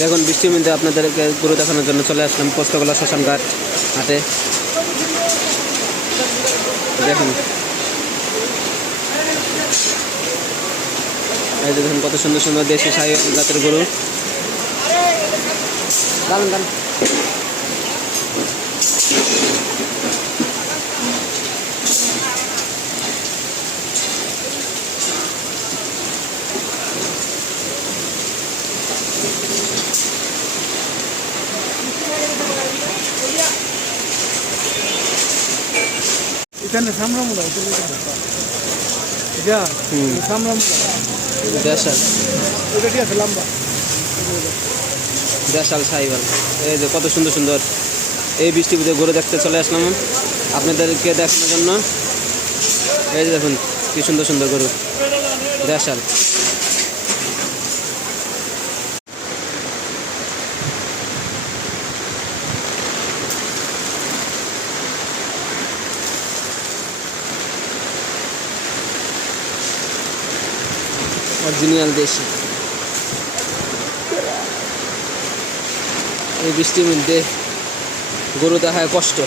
দেখুন বৃষ্টির মধ্যে আপনাদেরকে গরু দেখানোর জন্য চলে আসলাম পোস্তগোলা শ্মশানঘাট হাটে। দেখুন এই যে দেখুন কত সুন্দর সুন্দর দেশি শাহী জাতের গরু। দাঁড়ান দাঁড়ান। এখানে সামরামুলা যা সামরামুলা দেশাল ওটা ঠিক আছে লম্বা দেশাল শাহিওয়াল। এই যে কত সুন্দর সুন্দর এই বৃষ্টির মধ্যে গরু দেখতে চলে আসলাম আপনাদেরকে দেখানোর জন্য। এই যে দেখুন কি সুন্দর সুন্দর গরু দেশাল। অরিজিনাল দেশি। এই বৃষ্টির মধ্যে গরু দেখায় কষ্ট।